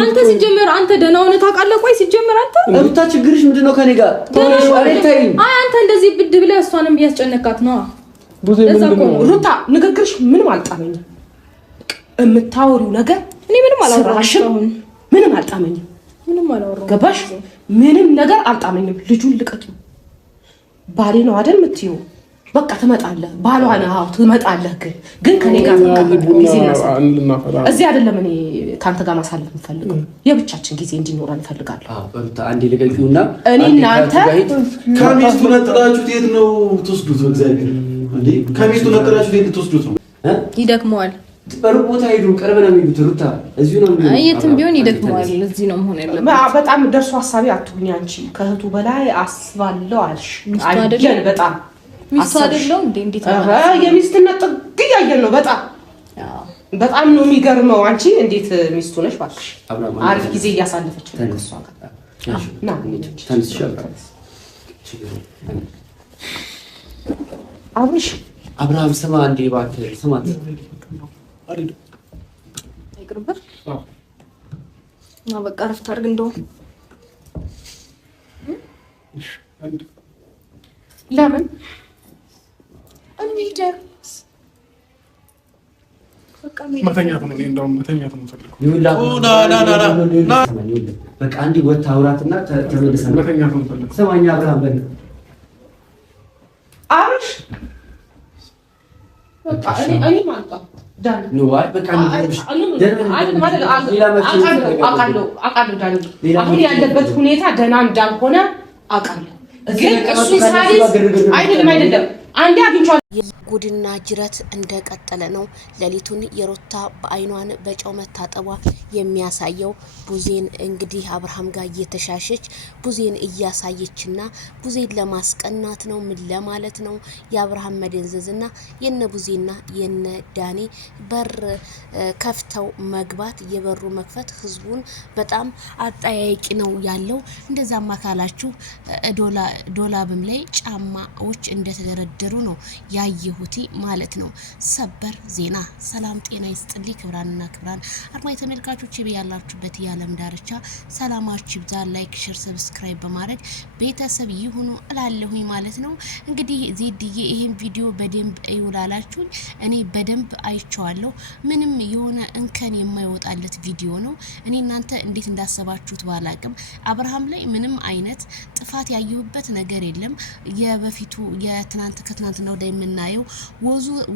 አንተ ሲጀመር አንተ ደህና ሆነ ታውቃለህ? ቆይ ሲጀመር አንተ ሩታ ችግርሽ ምንድነው ከኔ ጋር? አይ አንተ እንደዚህ ብድ ብለህ እሷንም እያስጨነቃት ነው። ሩታ ንግግርሽ ምንም አልጣመኝም። የምታወሪው ነገር እኔ ምንም አላወራሁም። ምንም አልጣመኝም። ምንም አላወራሁም። ገባሽ? ምንም ነገር አልጣመኝም። ልጁን ልቀቂው። ባሌ ነው አይደል የምትይው? በቃ ትመጣለህ። ባሏ ነው ትመጣለህ። ግን ከኔ ጋር ጊዜ እናሳልፍ። እዚህ አይደለም እኔ ካንተ ጋር ማሳለፍ እንፈልጋለን። የብቻችን ጊዜ እንዲኖረን እንፈልጋለን። ሩታ አንዴ ልቀቂውና እኔ እናንተ ከሚስቱ ነጥላችሁት የት ነው ትወስዱት? በእግዚአብሔር እንዴ ከሚስቱ ነጥላችሁት የት ትወስዱት ነው? ይደክመዋል። በሩቅ ቦታ ሄዱ። ቅርብ ነው የሚሉት ሩታ እዚሁ ነው የሚሉት። የትም ቢሆን ይደክመዋል። እዚህ ነው መሆን ያለበት። በጣም ደርሶ ሐሳቢ አትሁኝ አንቺ። ከእህቱ በላይ አስባለሁ አልሽ። አይደል? በጣም ሚስቱ አይደለም እንዴ? እንዴት ነው የሚስትነት ጥግ እያየን ነው። በጣም ነው የሚገርመው። አንቺ እንዴት ሚስቱ ነሽ? እባክሽ አሪፍ ጊዜ እያሳለፈች ነው እሷ ጋር። ና አብርሃም ስማ እንዴ እባክህ ስማት። ይቅርብህ እና በቃ ረፍት አድርግ። እንደው ለምን መተኛት ነው እንደውም መተኛት ነው ፈልኩ። በቃ አንዴ ወጣ አውራትና ተመልሰን መተኛት ነው ፈልኩ። ሰማኛ አብርሃም በል አርሽ በቃ እኔ ማንጣ ዳን ነው አይ በቃ አሁን ያለበት ሁኔታ ደህና እንዳልሆነ አውቃለሁ። ግን እሱ ሳይዝ አይደለም አንዴ አግኝቻለሁ። ጉድና ጅረት እንደቀጠለ ነው። ሌሊቱን የሩታ በአይኗን በጨው መታጠቧ የሚያሳየው ቡዜን እንግዲህ አብርሃም ጋር እየተሻሸች ቡዜን እያሳየችና ቡዜን ለማስቀናት ነው። ምን ለማለት ነው? የአብርሃም መደንዘዝና የነ ቡዜና የነ ዳኒ በር ከፍተው መግባት የበሩ መክፈት ህዝቡን በጣም አጠያያቂ ነው ያለው። እንደዛማ ካላችሁ ዶላብም ላይ ጫማዎች እንደተደረደሩ ነው ያየሁት ማለት ነው። ሰበር ዜና። ሰላም ጤና ይስጥልኝ ክብራንና ክብራን አድማጭ ተመልካቾች በያላችሁበት የዓለም ዳርቻ ሰላማችሁ ይብዛ። ላይክ፣ ሼር፣ ሰብስክራይብ በማድረግ ቤተሰብ ይሁኑ እላለሁኝ ማለት ነው። እንግዲህ ዜድዬ ይሄን ቪዲዮ በደንብ ይውላላችሁ። እኔ በደንብ አይቼዋለሁ። ምንም የሆነ እንከን የማይወጣለት ቪዲዮ ነው። እኔ እናንተ እንዴት እንዳሰባችሁት ባላቅም አብርሃም ላይ ምንም አይነት ጥፋት ያየሁበት ነገር የለም። የበፊቱ ከትናንትና ወደ የምናየው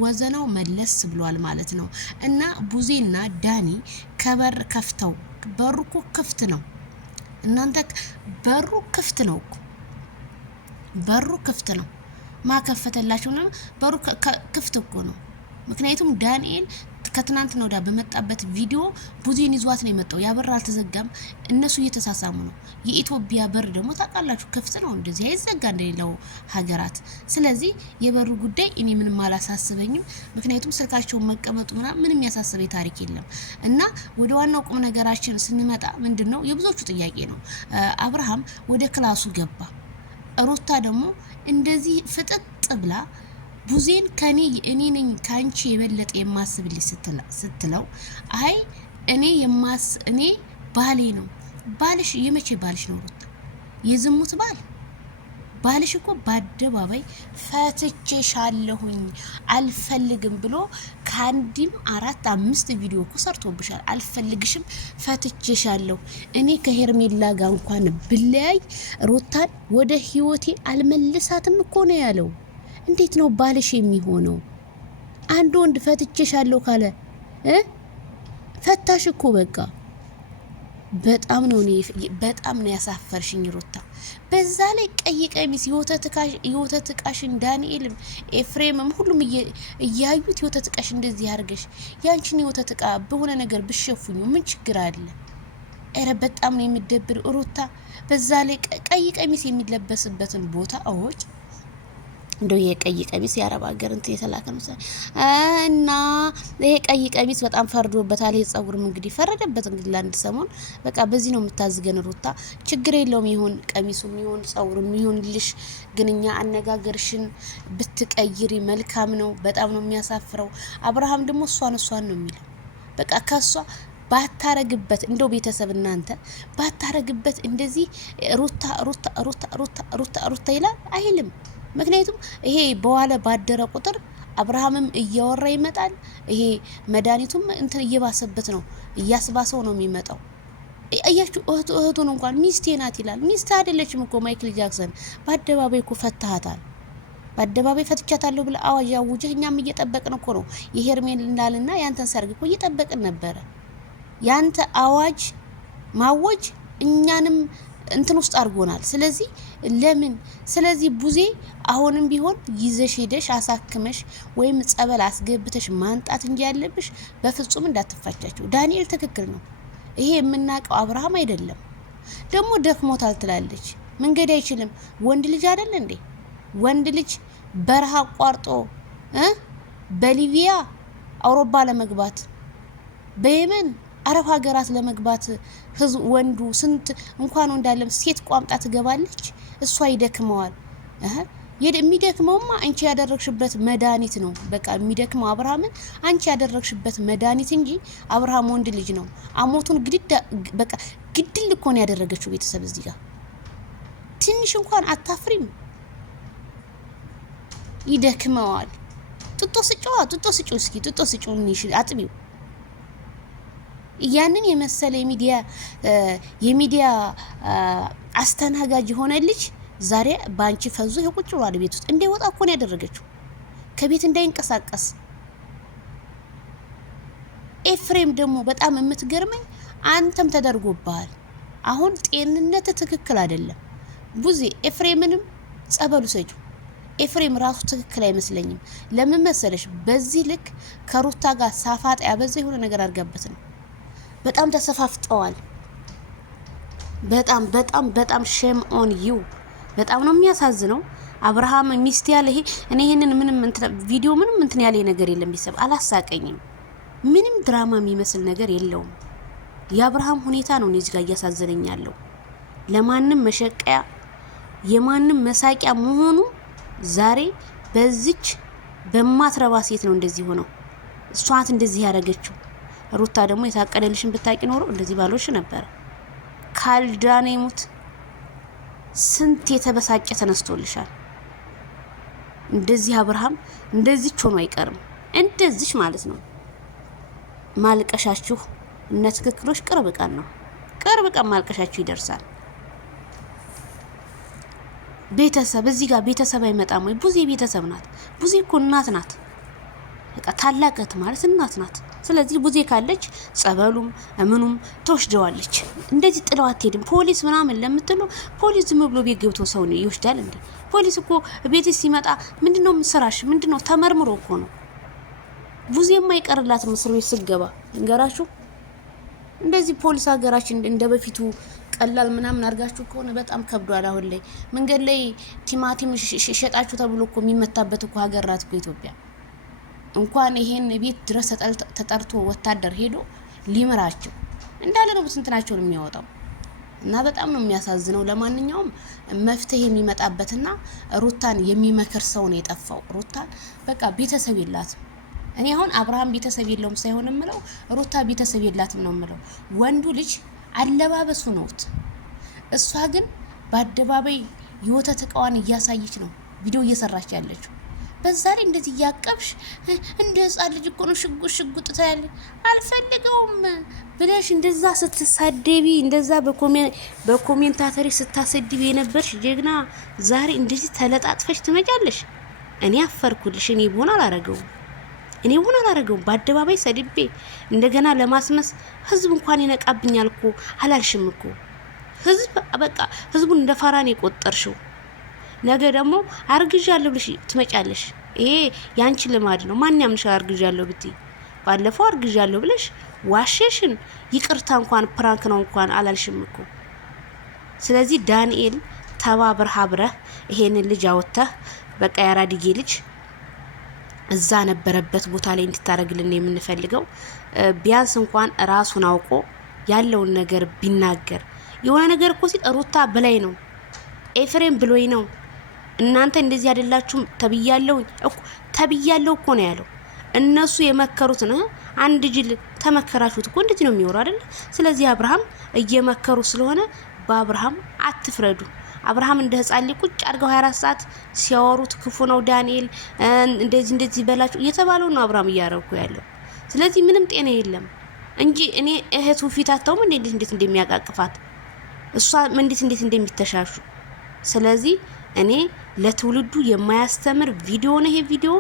ወዘናው መለስ ብሏል ማለት ነው። እና ቡዜና ዳኒ ከበር ከፍተው በሩ እኮ ክፍት ነው። እናንተ በሩ ክፍት ነው እኮ በሩ ክፍት ነው። ማከፈተላችሁ ነው። በሩ ክፍት እኮ ነው። ምክንያቱም ዳንኤል ከትናንትና ወዳ በመጣበት ቪዲዮ ቡዜን ይዟት ነው የመጣው። ያ በር አልተዘጋም። እነሱ እየተሳሳሙ ነው። የኢትዮጵያ በር ደግሞ ታውቃላችሁ ክፍት ነው። እንደዚህ አይዘጋ እንደሌላው ሀገራት። ስለዚህ የበሩ ጉዳይ እኔ ምንም አላሳስበኝም። ምክንያቱም ስልካቸውን መቀመጡ ምንም ያሳስበኝ ታሪክ የለም። እና ወደ ዋናው ቁም ነገራችን ስንመጣ ምንድነው የብዙዎቹ ጥያቄ ነው። አብርሃም ወደ ክላሱ ገባ። ሩታ ደግሞ እንደዚህ ፍጥጥ ብላ ቡዜን እኔ ነኝ ካንቺ የበለጠ የማስብልሽ ስትለው አይ እኔ ባሌ ነው። ባልሽ የመቼ ባልሽ ነው ሩታ? የዝሙት ባልሽ እኮ በአደባባይ ፈትቼሻለሁኝ አልፈልግም ብሎ ከአንድም 4 5 ቪዲዮ እኮ ሰርቶብሻል። አልፈልግሽም ፈትቼሻለሁ። እኔ ከሄርሜላ ጋር እንኳን ብለያይ ሩታን ወደ ህይወቴ አልመልሳትም እኮ ነው ያለው። እንዴት ነው ባልሽ የሚሆነው? አንድ ወንድ ፈትቼሻለሁ ካለ ፈታሽ እኮ በቃ። በጣም ነው ያሳፈርሽኝ ሩታ። በዛ ላይ ቀይ ቀሚስ የወተት እቃሽን ዳንኤልም ኤፍሬምም ሁሉም እያዩት የወተት እቃሽ እንደዚህ አድርገሽ ያንቺን የወተት እቃ በሆነ ነገር ብሸፉኝ ምን ችግር አለ? እረ በጣም ነው የሚደብር ሩታ። በዛ ላይ ቀይ ቀሚስ የሚለበስበትን ቦታ አውጭ እንደው የቀይ ቀሚስ ያረባ ሀገር እንት የተላከ ነው እና ይሄ ቀይ ቀሚስ በጣም ፈርዶበታል። ይሄ ጸጉርም እንግዲህ ፈረደበት እንግዲህ ለአንድ ሰሞን በቃ በዚህ ነው የምታዝገን ሩታ። ችግር የለውም ይሁን ቀሚሱም ይሁን ጸጉርም ይሁንልሽ፣ ግን እኛ አነጋገርሽን ብትቀይሪ መልካም ነው። በጣም ነው የሚያሳፍረው። አብርሃም ደግሞ እሷን ነው የሚለው። በቃ ከሷ ባታረግበት እንደው ቤተሰብ እናንተ ባታረግበት እንደዚህ ሩታ ሩታ ሩታ ሩታ ሩታ ሩታ ይላል አይልም። ምክንያቱም ይሄ በኋላ ባደረ ቁጥር አብርሃምም እያወራ ይመጣል። ይሄ መድኃኒቱም እንትን እየባሰበት ነው፣ እያስባሰው ነው የሚመጣው። አያችሁ እህቱን እንኳን ሚስቴ ናት ይላል። ሚስት አይደለችም እኮ ማይክል ጃክሰን በአደባባይ እኮ ፈታሃታል። በአደባባይ ፈትቻታለሁ ብለ አዋጅ አውጀህ እኛም እየጠበቅን እኮ ነው። የሄርሜላና ያንተን ሰርግ እኮ እየጠበቅን ነበረ። ያንተ አዋጅ ማወጅ እኛንም እንትን ውስጥ አድርጎናል። ስለዚህ ለምን ስለዚህ ቡዜ አሁንም ቢሆን ይዘሽ ሄደሽ አሳክመሽ ወይም ጸበል አስገብተሽ ማንጣት እንጂ ያለብሽ በፍጹም እንዳትፋቻቸው። ዳንኤል ትክክል ነው። ይሄ የምናውቀው አብርሃም አይደለም። ደግሞ ደክሞታል ትላለች። መንገድ አይችልም። ወንድ ልጅ አይደል እንዴ? ወንድ ልጅ በረሃ አቋርጦ በሊቢያ አውሮፓ ለመግባት በየመን አረብ ሀገራት ለመግባት ህዝብ ወንዱ ስንት እንኳን እንዳለም ሴት ቋምጣ ትገባለች። እሷ ይደክመዋል። የሚደክመውማ አንቺ ያደረግሽበት መድኃኒት ነው። በቃ የሚደክመው አብርሃምን አንቺ ያደረግሽበት መድኃኒት እንጂ አብርሃም ወንድ ልጅ ነው። አሞቱን ግድዳ በቃ ግድል እኮ ነው ያደረገችው። ቤተሰብ እዚህ ጋር ትንሽ እንኳን አታፍሪም? ይደክመዋል። ጡጦ ስጪው እስኪ ጡጦ ስጪው ንሽ አጥቢው። ያንን የመሰለ የሚዲያ አስተናጋጅ የሆነ ልጅ ዛሬ ባንቺ ፈዙ የቁጭ ብሏል ቤት ውስጥ እንደወጣ እኮ ነው ያደረገችው። ከቤት እንዳይንቀሳቀስ። ኤፍሬም ደግሞ በጣም የምትገርመኝ አንተም ተደርጎብሃል። አሁን ጤንነት ትክክል አይደለም። ቡዜ ኤፍሬምንም ጸበሉ ሰጁ። ኤፍሬም ራሱ ትክክል አይመስለኝም። ለምን መሰለሽ? በዚህ ልክ ከሩታ ጋር ሳፋጣ ያበዛ የሆነ ነገር አድርጋበት ነው። በጣም ተሰፋፍጠዋል። በጣም በጣም በጣም ሼም ኦን ዩ። በጣም ነው የሚያሳዝነው። አብርሃም ሚስት ያለ ይሄ እኔ ይሄንን ምንም ቪዲዮ ምንም እንትን ያለ ነገር የለም። ቢሰብ አላሳቀኝም። ምንም ድራማ የሚመስል ነገር የለውም። የአብርሃም ሁኔታ ነው እዚህ ጋር እያሳዘነኝ ያለው። ለማንም መሸቀያ የማንም መሳቂያ መሆኑ ዛሬ በዚች በማትረባ ሴት ነው እንደዚህ ሆነው። እሷት እንደዚህ ያደረገችው። ሩታ ደግሞ የታቀደልሽን ብታቂ ኖሮ እንደዚህ ባሎሽ ነበር። ካልዳኔ ሙት ስንት የተበሳጨ ተነስቶልሻል። እንደዚህ አብርሃም እንደዚህ ሆኖ አይቀርም። እንደዚህ ማለት ነው። ማልቀሻችሁ እነ ትክክሎች ቅርብ ቀን ነው። ቅርብ ቀን ማልቀሻችሁ ይደርሳል። ቤተሰብ እዚህ ጋር ቤተሰብ አይመጣም ወይ? ቡዜ ቤተሰብ ናት። ቡዜ እኮ እናት ናት። በቃ ታላቀት ማለት እናት ናት። ስለዚህ ቡዜ ካለች ጸበሉም ምኑም ተወስደዋለች። እንደዚህ ጥለው አትሄድም። ፖሊስ ምናምን ለምትሉ ፖሊስ ዝም ብሎ ቤት ገብቶ ሰው ነው ይወስዳል እንዴ? ፖሊስ እኮ ቤት ሲመጣ ምንድነው መስራሽ? ምንድነው ተመርምሮ እኮ ነው። ቡዜ የማይቀርላት ምስር ቤት ስገባ እንገራችሁ። እንደዚህ ፖሊስ ሀገራችን እንደ በፊቱ ቀላል ምናምን አርጋችሁ ከሆነ በጣም ከብዷል። አሁን ላይ መንገድ ላይ ቲማቲም ሸጣችሁ ተብሎ እኮ የሚመታበት እኮ ሀገር ናት እኮ ኢትዮጵያ። እንኳን ይሄን ቤት ድረስ ተጠርቶ ወታደር ሄዶ ሊመራቸው እንዳለ ነው በስንትናቸው ነው የሚያወጣው። እና በጣም ነው የሚያሳዝነው። ለማንኛውም መፍትሄ የሚመጣበትና ሩታን የሚመክር ሰው ነው የጠፋው። ሩታን በቃ ቤተሰብ የላትም። እኔ አሁን አብርሃም ቤተሰብ የለውም ሳይሆን የምለው ሩታ ቤተሰብ የላትም ነው የምለው። ወንዱ ልጅ አለባበሱ ነውት። እሷ ግን በአደባባይ የወተት እቃዋን እያሳየች ነው ቪዲዮ እየሰራች ያለችው። በዛ ላይ እንደዚህ ያቀብሽ እንደ ህፃን ልጅ እኮ ነው ሽጉጥ ታያለ። አልፈልገውም ብለሽ እንደዛ ስትሳደቢ እንደዛ በኮሜንታተሪ ስታሰድቢ የነበርሽ ጀግና ዛሬ እንደዚህ ተለጣጥፈሽ ትመጫለሽ። እኔ አፈርኩልሽ። እኔ ሆነ አላረገውም በአደባባይ ሰድቤ እንደገና ለማስመስ ህዝብ እንኳን ይነቃብኛል እኮ አላልሽም እኮ። ህዝብ በቃ ህዝቡን እንደ ፋራን የቆጠርሽው። ነገ ደግሞ አርግዣለሁ ብለሽ ትመጫለሽ። ይሄ ያንቺ ልማድ ነው። ማን ያምንሻል? አርግዣለሁ ብትይ ባለፈው አርግዣለሁ ብለሽ ዋሸሽን። ይቅርታ እንኳን ፕራንክ ነው እንኳን አላልሽም እኮ። ስለዚህ ዳንኤል ተባብረህ ይሄንን ልጅ አወጣህ በቃ ያራድጌ ልጅ እዛ ነበረበት ቦታ ላይ እንድታረግልን የምንፈልገው። ቢያንስ እንኳን ራሱን አውቆ ያለውን ነገር ቢናገር። የሆነ ነገር እኮ ሲል ሩታ በላይ ነው፣ ኤፍሬም ብሎይ ነው፣ እናንተ እንደዚህ አይደላችሁም ተብያለሁ እኮ ነው ያለው። እነሱ የመከሩት ነው። አንድ ጅል ተመከራችሁት እኮ እንደዚህ ነው የሚወራው አይደል? ስለዚህ አብርሃም እየመከሩ ስለሆነ በአብርሃም አትፍረዱ። አብርሃም እንደ ህፃን ልጅ ቁጭ አድርገው 24 ሰዓት ሲያወሩት ክፉ ነው ዳንኤል እንደዚህ በላችሁ እየተባለው ነው አብርሃም እያረኩ ያለው። ስለዚህ ምንም ጤና የለም እንጂ እኔ እህቱ ፊት አታውም እንዴት እንደሚያቃቅፋት እሷ እንዴት እንደሚተሻሹ። ስለዚህ እኔ ለትውልዱ የማያስተምር ቪዲዮ ነው ይሄ ቪዲዮ።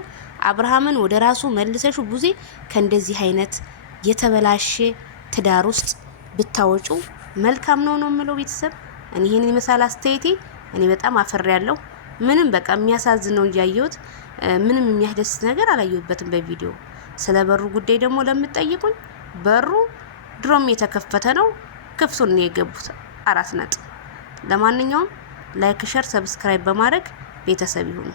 አብርሃምን ወደ ራሱ መልሰሹ ቡዜ ከእንደዚህ አይነት የተበላሸ ትዳር ውስጥ ብታወጩ መልካም ነው የምለው ቤተሰብ። እኔ ይሄንን መሳል አስተያየቴ እኔ በጣም አፈሪያለሁ። ምንም በቃ የሚያሳዝን ነው ያየሁት። ምንም የሚያስደስት ነገር አላየሁበትም በቪዲዮ። ስለ በሩ ጉዳይ ደግሞ ለምትጠይቁኝ በሩ ድሮም የተከፈተ ነው፣ ክፍቱን ነው የገቡት 4 ነጥብ። ለማንኛውም ላይክ፣ ሸር፣ ሰብስክራይብ በማድረግ ቤተሰብ ይሁኑ።